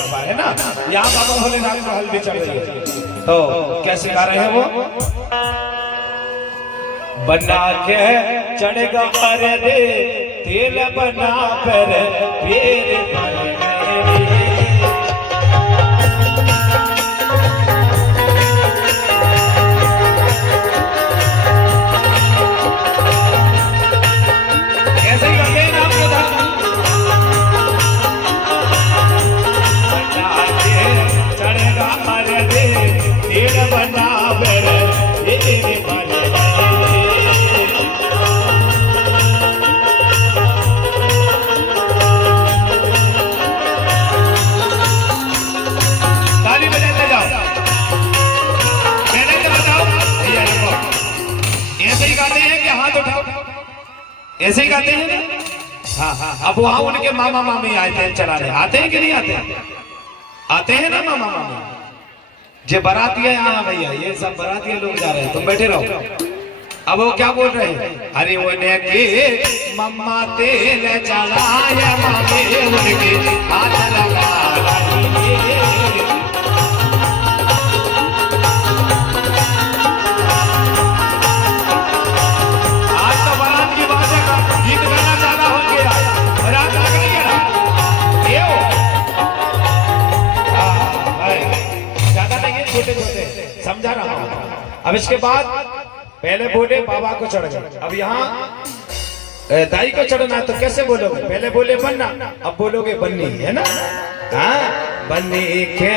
कृपा है ना। यहाँ बाबा भोलेनाथ को हल्दी चढ़ रही है, तो कैसे गा रहे हैं वो? बना के चढ़ेगा अरे दे तेल बना पर फिर ऐसे ही गाते हैं। हाँ हाँ, अब वहां उनके मामा मामी आए थे चलाने, आते हैं कि नहीं आते हैं? आते हैं ना मामा मामी। जो बाराती है यहाँ भैया, ये सब बाराती लोग जा रहे हैं, तुम बैठे रहो। अब वो क्या बोल रहे हैं? अरे वो ने के मम्मा तेल चलाया मामे उनके हाथ लगा समझा रहा हूं। अब इसके बाद पहले बोले बाबा को चढ़ गए, अब यहाँ दाई को चढ़ना है, तो कैसे बोलोगे? पहले बोले बन्ना, अब बोलोगे बन्नी, है ना? हाँ, बन्नी के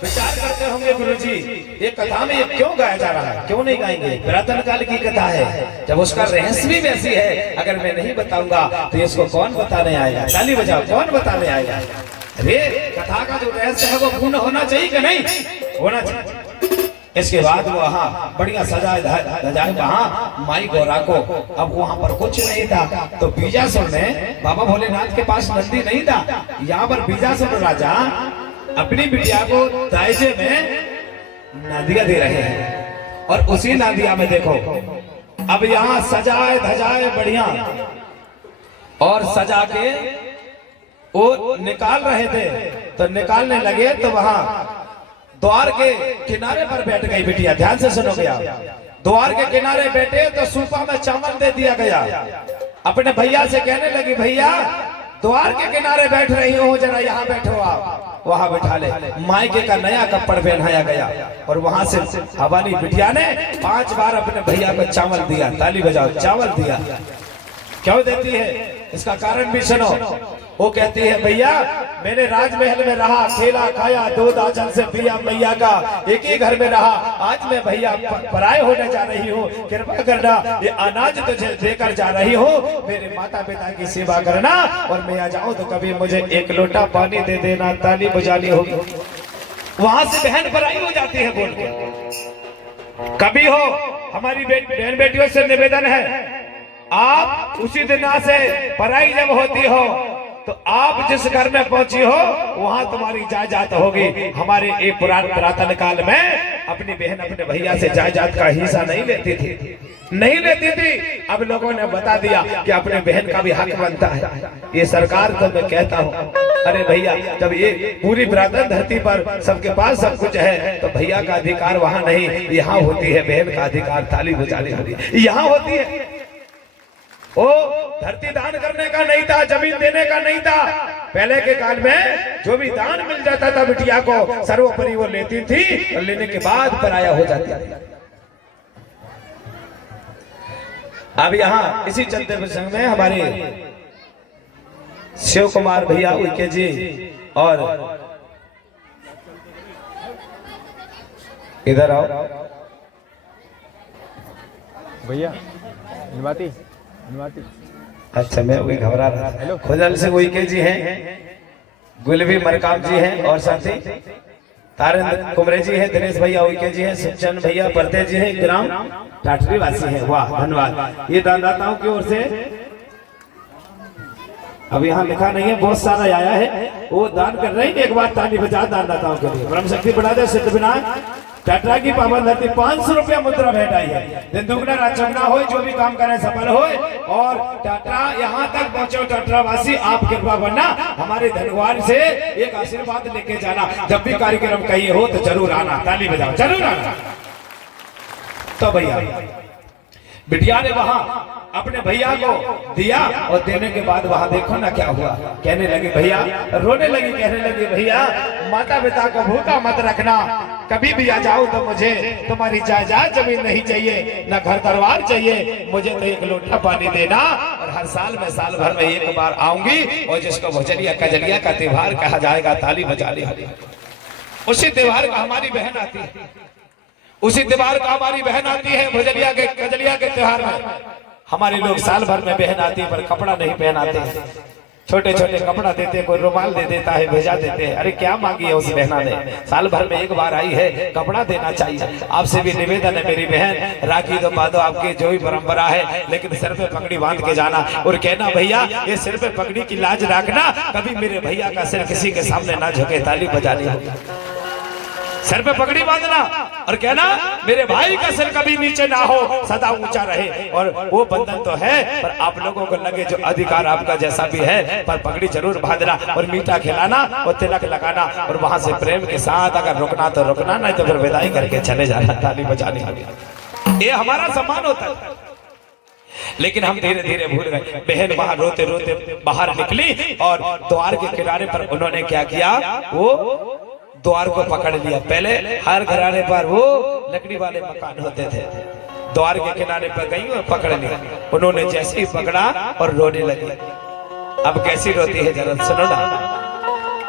विचार करते होंगे गुरुजी, ये कथा में ये क्यों गाया जा रहा है, क्यों नहीं गाएंगे? पुरातन काल की कथा है, जब उसका रहस्य भी वैसी है, अगर मैं नहीं बताऊंगा तो इसको कौन बताने आएगा? ताली बजाओ, कौन बताने आएगा? अरे कथा का जो रहस्य है वो पूर्ण होना चाहिए कि नहीं होना चाहिए? इसके बाद वो वहाँ बढ़िया सजाए धजाए वहाँ माई गौरा को। अब वहाँ पर कुछ नहीं था, तो बीजासुर ने, बाबा भोलेनाथ के पास नंदी नहीं था, यहाँ पर बीजासुर राजा अपनी बिटिया को दाइजे में नादिया दे रहे हैं, और उसी नादिया में देखो अब यहाँ सजाए धजाए बढ़िया और सजा के वो निकाल रहे थे, तो निकालने लगे तो वहां द्वार के किनारे पर बैठ गई बिटिया। ध्यान से सुनो गया, द्वार के किनारे बैठे तो सूपा में चावल दे दिया गया। अपने भैया से कहने लगी, भैया द्वार के किनारे बैठ रही हो, जरा यहाँ बैठो, आप वहां बैठा ले। मायके का नया कपड़ पहनाया गया, और वहां से हवानी बिटिया ने 5 बार अपने भैया को चावल दिया। ताली बजाओ, चावल दिया। क्यों देती है इसका कारण भी सुनो। वो कहती है, भैया मैंने राजमहल में रहा, खेला खाया, दूध आंचल से पिया मैया का, एक ही घर में रहा, आज मैं भैया पराये होने जा रही हूँ, कृपा करना ये अनाज तुझे देकर जा रही हूँ, मेरे माता पिता की सेवा करना, और मैं आ जाऊं तो कभी मुझे 1 लोटा पानी दे देना। ताली बजानी होगी। वहां से बहन पराई हो जाती है बोल के। कभी हो हमारी बहन बेटियों से निवेदन है, आप उसी दिन से पराई जब होती हो तो आप जिस घर में पहुंची हो वहां तुम्हारी जायदाद होगी। हमारे एक पुरातन काल में अपनी बहन अपने भैया से जायदाद का हिस्सा नहीं लेती थी, नहीं लेती थी। अब लोगों ने बता दिया कि अपने बहन का भी हक बनता है। ये सरकार तो मैं कहता हूँ, अरे भैया जब ये पूरी पुरातन धरती पर सबके पास सब कुछ है, तो भैया का अधिकार वहां नहीं, यहाँ होती है बहन का अधिकार। ताली बजानी होगी, यहाँ होती है। ओ धरती दान करने का नहीं था, जमीन देने का नहीं था। पहले के काल में जो भी दान मिल जाता था बिटिया को, सर्वोपरि वो लेती थी, और लेने के बाद पराया हो जाती थी। अब यहाँ इसी चलते प्रसंग में हमारे शिव कुमार भैया उइके जी और इधर आओ भैया, अच्छा मैं वही घबरा रहा था। खुजल से उइके जी हैं, गुलवी मरकाम जी हैं, और साथी तारेंद्र कुमरे जी हैं, दिनेश भैया उइके जी हैं, सुचन भैया परते जी हैं, ग्राम टाटरी वासी है। वाह, धन्यवाद। ये दानदाताओं की ओर से अब यहाँ लिखा नहीं है, बहुत सारा आया है, वो दान कर रहे हैं। एक बार ताली बजा दानदाताओं के लिए। ब्रह्म शक्ति बढ़ा दे सिद्ध विनायक टाटा की पावन धरती 500 रुपया मुद्रा भेंट आई है। दिन दुगना रात चौगुना हो, जो भी काम करे सफल हो। और टाटा यहाँ तक पहुंचे टाटा वासी, आप कृपा बनना, हमारे धनवान से एक आशीर्वाद लेके जाना। जब भी कार्यक्रम कहीं हो तो जरूर आना, ताली बजाओ, जरूर आना। तो भैया बिटिया ने वहां अपने भैया को दिया और देने के बाद वहां देखो ना क्या हुआ। कहने लगी भैया, रोने लगी, कहने लगी भैया माता पिता को भूखा मत रखना, कभी भी आ जाओ तो मुझे तुम्हारी जायदाद जमीन नहीं चाहिए, न घर दरबार चाहिए, मुझे तो एक लोटा पानी देना और हर साल में साल भर में एक बार आऊंगी। और जिसको भजलिया कजलिया का त्योहार कहा जाएगा, ताली बजा ली, उसी त्योहार का हमारी बहन आती है, उसी त्योहार का हमारी बहन आती है। भजलिया के कजलिया के त्योहार में हमारे लोग साल भर में बहन आती है, पर कपड़ा नहीं पहनाते, छोटे छोटे कपड़ा देते, कोई रुमाल दे देता है, भेजा देते हैं। अरे क्या मांगी है उस बहना ने, साल भर में एक बार आई है, कपड़ा देना चाहिए। आपसे भी निवेदन है मेरी बहन, राखी तो बांधो, आपकी जो भी परंपरा है, लेकिन सिर पे पगड़ी बांध के जाना और कहना भैया ये सिर पे पगड़ी की लाज रखना, कभी मेरे भैया का सिर किसी के सामने ना झुके, ताली बजानी होगी। सर पे पगड़ी बांधना और कहना मेरे भाई का सिर कभी नीचे ना हो, सदा ऊंचा रहे। और वो बंधन तो है, पर आप लोगों को लगे जो अधिकार आपका जैसा भी है, पर पगड़ी जरूर बांधना और मीठा खिलाना और तिलक लगाना। और वहां से प्रेम के साथ अगर रुकना तो रुकना, नहीं तो फिर विदाई करके चले जाना, ताली बजानी होगी। ये हमारा सम्मान होता है। लेकिन हम धीरे धीरे भूल गए। बहन वहां रोते रोते बाहर निकली और द्वार के किनारे पर उन्होंने क्या किया, वो द्वार को पकड़ लिया। पहले हर घराने पर वो लकड़ी वाले मकान होते थे, द्वार के किनारे पर गई और पकड़ लिया। उन्होंने जैसे ही पकड़ा और रोने लगी। अब कैसी रोती है जरा सुनो ना।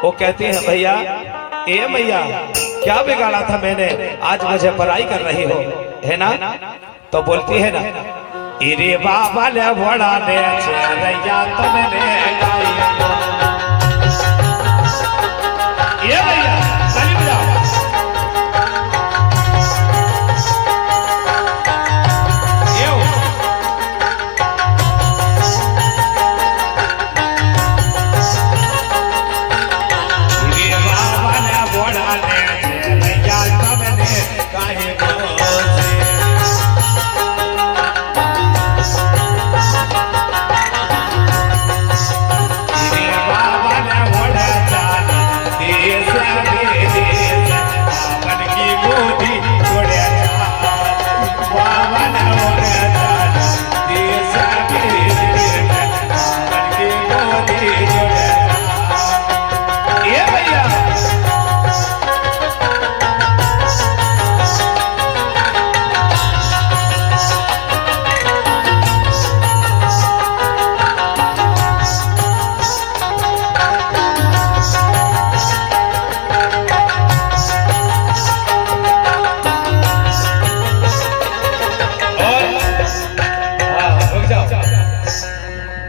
वो कहती है भैया, ए मैया क्या बिगाड़ा था मैंने, आज मुझे पराई कर रही हो, है ना। तो बोलती है ना, इरे बाबा ले बड़ा ने छेरैया तुमने गाई। ये भैया ताली बजाओ।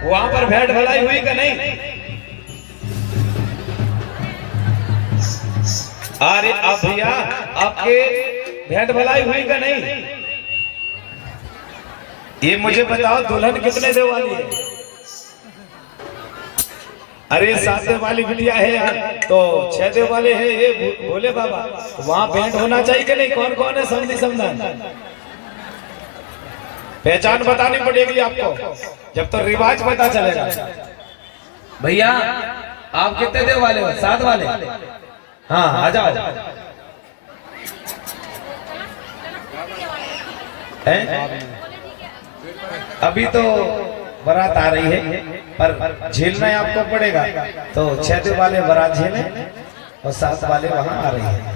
वहां पर भेंट भलाई हुई कि नहीं? अरे अब भैया आपके भेंट भलाई हुई कि नहीं? ये मुझे बताओ, दुल्हन कितने देव वाली है? अरे 7 देव वाली बिटिया है यार, तो 6 देव वाले हैं ये भोले बाबा। वहां भेंट होना चाहिए कि नहीं? कौन कौन है समझी समझा? पहचान बतानी पड़ेगी आपको, जब तो रिवाज पता चलेगा। भैया आप कितने देव वाले हो? 7 वाले? हाँ आ जाओ। अभी तो बारात आ रही है, पर झेलना आपको पड़ेगा। तो 6 देव वाले बारात झेले और 7 वाले वहां आ रही है।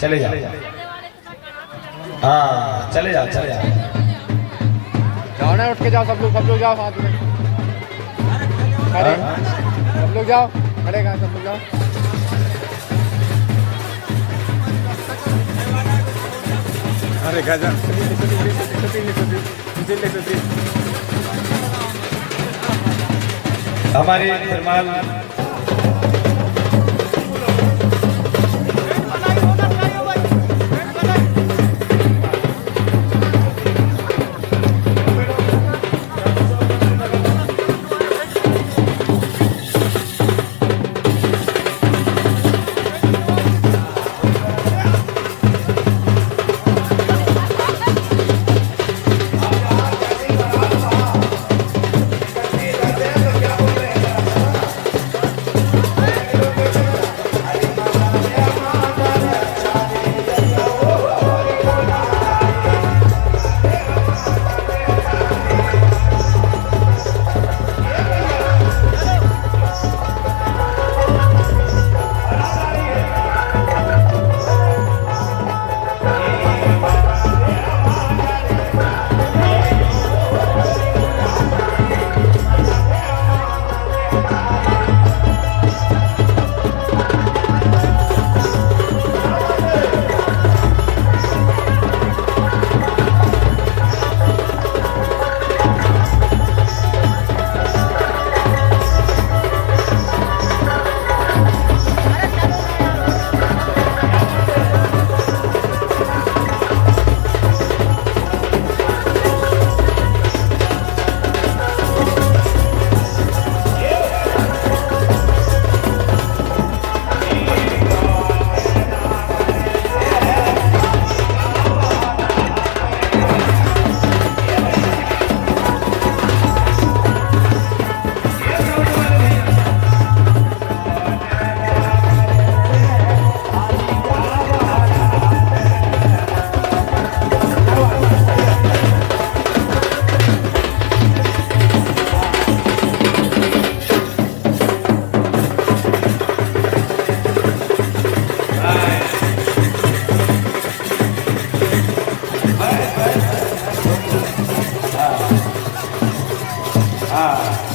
चले जाओ, हाँ चले जाओ, चले जाओ। जाओ ना, उठ के जाओ, सब लोग जाओ साथ में, खड़े सब लोग जाओ, खड़े कहाँ सब लोग जाओ। अरे गाजा हमारी निर्माण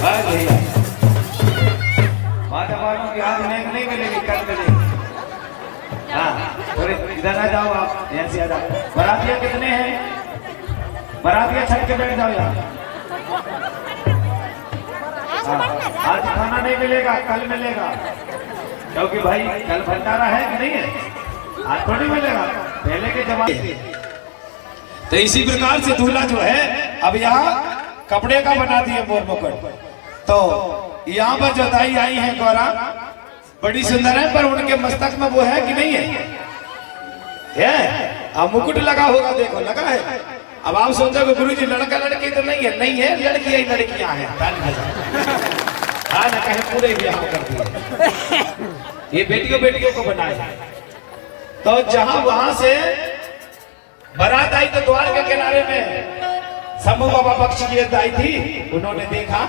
बस भैया माता वालों की आज नहीं मिलेगी, कल मिलेगी। हाँ थोड़े इधर आ जाओ आप, यहाँ से आ जाओ। बरातिया कितने हैं? बरातिया छत के बैठ जाओ यहाँ। आज खाना नहीं मिलेगा, कल मिलेगा, क्योंकि भाई कल भंडारा है कि नहीं है, आज थोड़ी मिलेगा, पहले के जमाने। तो इसी प्रकार से दूल्हा जो है अब यहाँ कपड़े का बना दिए मोर मुकुट। तो यहाँ पर जो दाई आई है गौरा बड़ी सुंदर है, पर उनके मस्तक में वो है कि नहीं है? अब मुकुट लगा होगा, देखो लगा है। अब आप सोचोगे गुरुजी लड़का लड़की तो नहीं है, नहीं है, लड़कियां ही लड़कियां हैं। आज कहे पूरे ब्याह कर दिए, ये बेटियों बेटियों को बनाए। तो जहां वहां से बारात आई तो द्वार के किनारे में शंभू बाबा पक्ष की दाई थी, उन्होंने देखा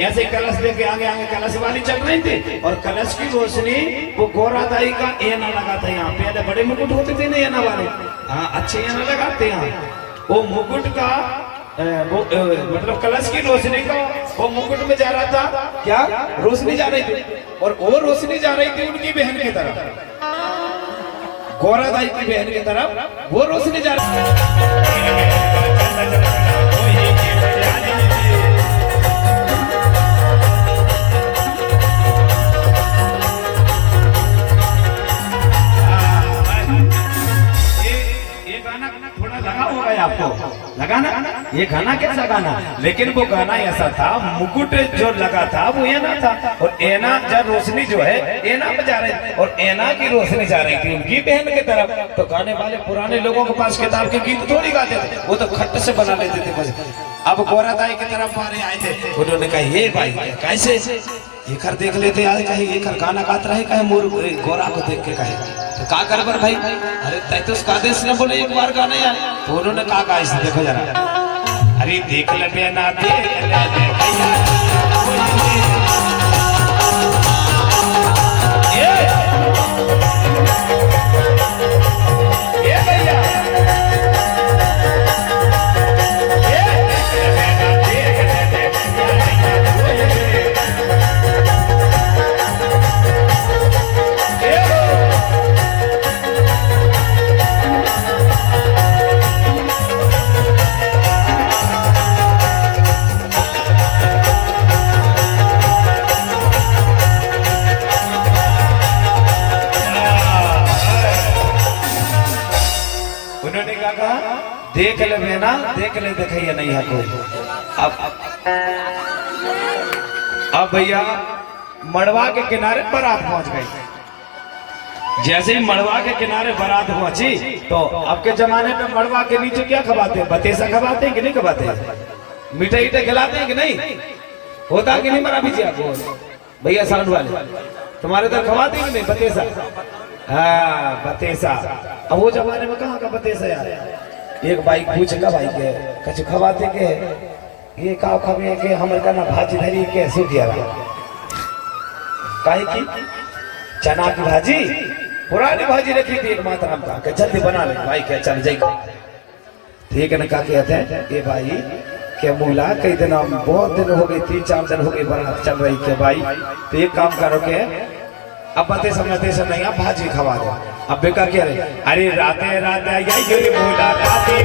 ऐसे कलश लेके आगे आगे कलश वाली चल रही थी, और कलश की रोशनी वो गोरा दाई का एना लगा था। यहाँ पहले बड़े मुकुट होते थे ना एना वाले, हाँ अच्छे एना लगाते यहाँ। वो मुकुट का वो मतलब कलश की रोशनी का वो मुकुट में जा रहा था, क्या रोशनी जा रही थी, और वो रोशनी जा रही थी उनकी बहन की तरफ, गोरा दाई की बहन की तरफ वो रोशनी जा रही। आपको लगाना ये गाना कैसा गाना, लेकिन वो गाना ऐसा था, मुकुट जो लगा था वो एना था, और एना जब रोशनी जो है एना में जा रही थी, और एना की रोशनी जा रही थी उनकी बहन की तरफ। तो गाने वाले पुराने लोगों के पास किताब के गीत थोड़ी गाते थे, वो तो खट्ट से बना लेते थे बस। अब गोरा दाई की तरफ मारे आए थे, उन्होंने कहा ये भाई कैसे ये कर देख लेते आज, कहे ये कर गाना गाता रहे, कहे मोर गोरा को देख के कहे तो का कर बर भाई, अरे तय तो उसका आदेश ने बोले एक बार गाना यार, तो उन्होंने कहा गा इसे देखो जरा, अरे देख ले बेना देख ले देख ले बेना देख ले, देखिए नहीं है कोई। अब भैया मड़वा के किनारे बारात पहुंच गई। जैसे ही मड़वा के किनारे बारात पहुंची तो अब के जमाने में मड़वा के नीचे क्या खवाते हैं, बतेसा खवाते हैं कि नहीं खवाते हैं, मीठे ईठे खिलाते हैं कि नहीं, होता कि नहीं मरा भी आपको भैया साउंड वाले, तुम्हारे तो खवाते हैं कि नहीं बतेसा? हाँ बतेसा। अब वो जमाने में कहाँ का बतेसा यार। एक भाई पूछेगा भाई के कछु खवाते के ये का खवे के हमर का ना भाजी धरी के सु दिया काहे की चना की भाजी, पुरानी भाजी रखी थी एक मातरम का के जल्दी बना ले भाई के चल जाई। ठीक है ना का कहते हैं ये भाई के मूला कई दिन बहुत दिन हो गए, 3-4 दिन हो गए बारात चल रही के भाई, तो एक काम करो के अब बते समझते सब नहीं, आप भाजी खवा दो। अब बेका क्या रहे, अरे राते राते ये बोला राते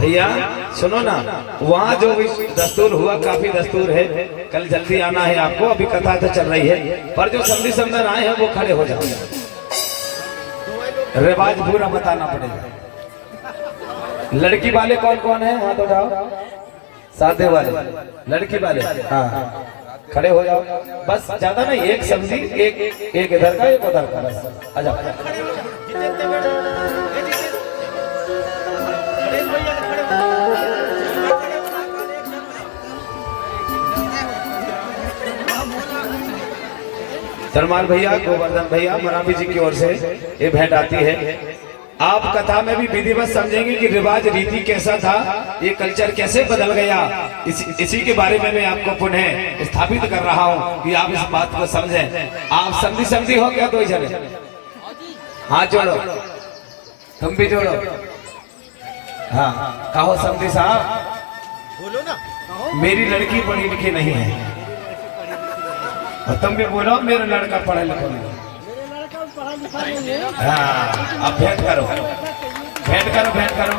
भैया सुनो ना, वहाँ जो दस्तूर हुआ काफी दस्तूर है, कल जल्दी आना है आपको, अभी कथा तो चल रही है, पर जो समझी समझन आए हैं वो खड़े हो जाओ, रिवाज पूरा बताना पड़ेगा। लड़की वाले कौन कौन है, हाथ उठाओ। सादे वाले, लड़की वाले, हाँ खड़े हो जाओ। बस ज्यादा नहीं, एक समझी, एक इधर का, एक उधर का, बस आ जाओ। धर्माल भैया, गोवर्धन भैया, मराठी जी की ओर से ये भेंट आती है। आप कथा में भी विधिवत समझेंगे कि रिवाज रीति कैसा था, ये कल्चर कैसे बदल गया। इसी के बारे में मैं आपको पुनः स्थापित कर रहा हूँ कि आप इस बात को समझें। आप समझी हो क्या? दो जने हाथ जोड़ो, तुम भी जोड़ो। हाँ कहो समझी साहब, बोलो ना। मेरी लड़की पढ़ी लिखी नहीं है। और तुम भी बोलो मेरा लड़का पढ़ा लिखा नहीं है। हाँ अब भेंट करो, भेंट करो, भेंट करो।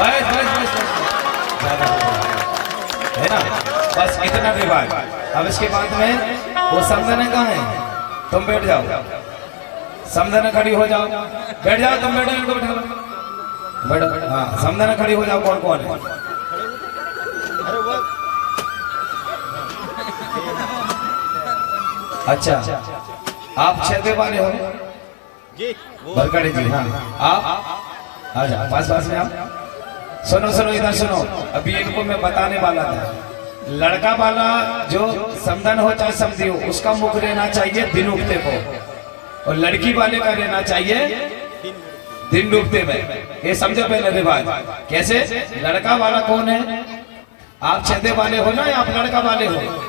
बस बस बस है ना, बस इतना रिवाज। अब इसके बाद में वो समझने कहाँ है, तुम बैठ जाओ, समझने खड़ी हो जाओ, बैठ जाओ, तुम बैठो, इनको बैठो, बैठो। हाँ समझने खड़ी हो जाओ, कौन कौन है। अच्छा आप छेदे वाले हो जी, बरकड़े जी, हाँ आप आ जाओ, पास पास में आप। सुनो सुनो, इधर सुनो, अभी इनको मैं बताने वाला था। लड़का वाला जो समधन हो चाहे समधी हो, उसका मुख रहना चाहिए दिन उगते को, और लड़की वाले का रहना चाहिए दिन डूबते में। ये समझो पहले रिवाज कैसे। लड़का वाला कौन है? आप छेदे वाले हो ना, या आप लड़का वाले हो?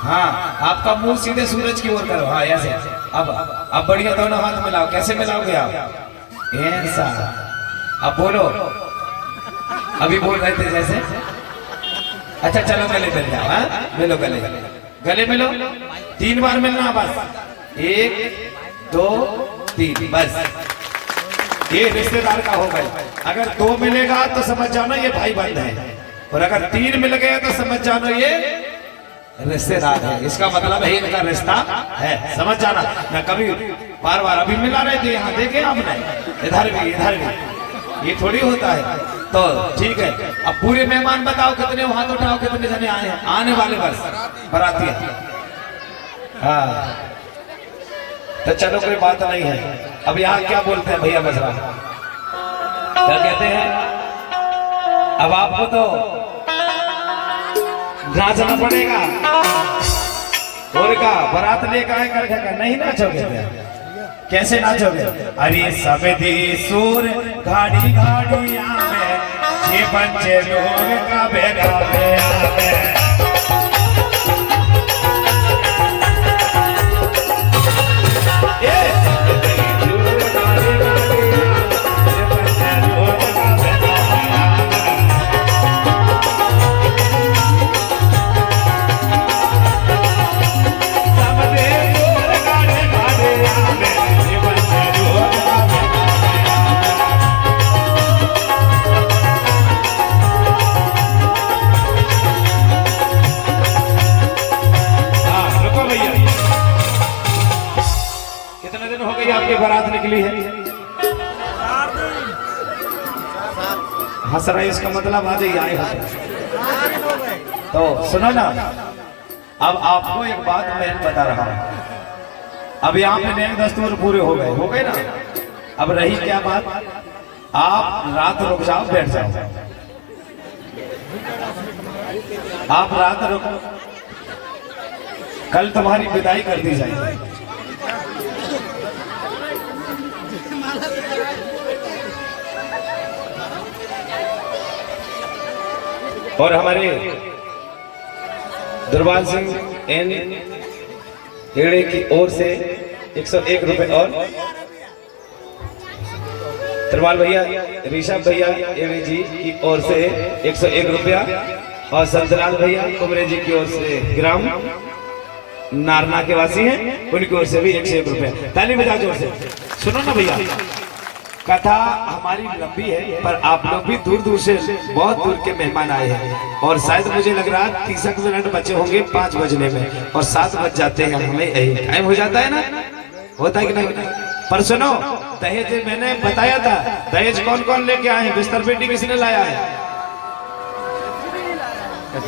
हाँ आपका मुंह सीधे सूरज की ओर करो। हाँ ऐसे। अब बढ़िया दोनों हाथ मिलाओ। कैसे मिलाओगे आप? ऐसा। अब बोलो, अभी बोल रहे थे जैसे। अच्छा चलो गले मिल जाओ। हाँ मिलो गले, गले मिलो। 3 बार मिलना बस। 1 2 3 बस। ये रिश्तेदार का हो गए। अगर 2 मिलेगा तो समझ जाना ये भाई बंद है, और अगर 3 मिल गए तो समझ जाना ये रिश्तेदार है। इसका मतलब है इनका रिश्ता है, समझ जाना ना। कभी बार बार अभी मिला रहे थे यहाँ, देखे आपने, इधर भी इधर भी, ये थोड़ी होता है। तो ठीक है, अब पूरे मेहमान बताओ कितने, हाथ उठाओ कितने जने आए हैं। आने वाले बस बराती। हाँ तो चलो कोई बात नहीं है। अब यहाँ क्या बोलते हैं भैया मजरा, क्या कहते हैं? अब आपको तो नाचना पड़ेगा। और का बारात लेकर आए कर नहीं नाचोगे? कैसे नाचोगे? अरे सबदी सूर घाड़ी घाड़िया में, जे बच्चे लोग का बेगा में। बारात निकली है? हंस रहे, इसका मतलब आज ही आए होते। तो सुनो ना, अब आपको एक बात मैं बता रहा हूं। अब यहाँ पे नए दस्तूर पूरे हो गए ना। अब रही क्या बात, आप रात रुक जाओ, बैठ जाओ। आप रात रुको, कल तुम्हारी विदाई कर दी जाएगी। और हमारे दुर्बान सिंह एन हेड़े की ओर से 101 रुपए, और त्रिपाल भैया, ऋषभ भैया एड़े जी की ओर से 101 रुपया, और संतलाल भैया कुमरे जी की ओर से ग्राम नारना के वासी हैं, उनकी ओर से भी 101 रुपया। ताली बजा जोर से। सुनो ना भैया, कथा हमारी लंबी है, पर आप लोग भी दूर दूर से, बहुत दूर के मेहमान आए हैं, और शायद मुझे लग रहा है 30 मिनट बचे होंगे 5 बजने में, और 7 बज जाते हैं हमें। यही टाइम हो जाता है ना, होता है कि नहीं? पर सुनो, दहेज मैंने बताया था, दहेज कौन कौन लेके आए हैं? बिस्तर पेटी किसने लाया है?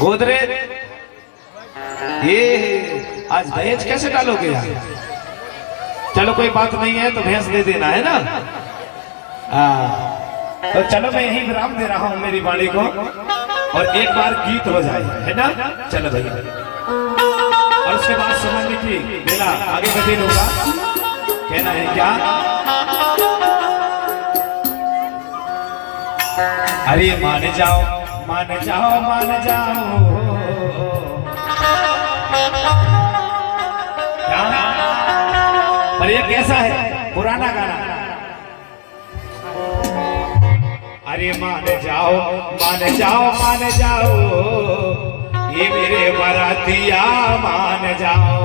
गोदरेज। ये आज दहेज कैसे डालोगे यार? चलो कोई बात नहीं है, तो भैंस दे देना है ना। तो चलो मैं यही विराम दे रहा हूं मेरी वाणी को, और एक बार गीत हो जाए, है ना? चलो भैया, और उसके बाद समझने की मेला आगे का दिन होगा। कहना है क्या? अरे मान जाओ मान जाओ मान जाओ, क्या? पर ये कैसा है? पुराना गाना। अरे मान जाओ मान जाओ मान जाओ, ये मेरे बरातिया मान जाओ।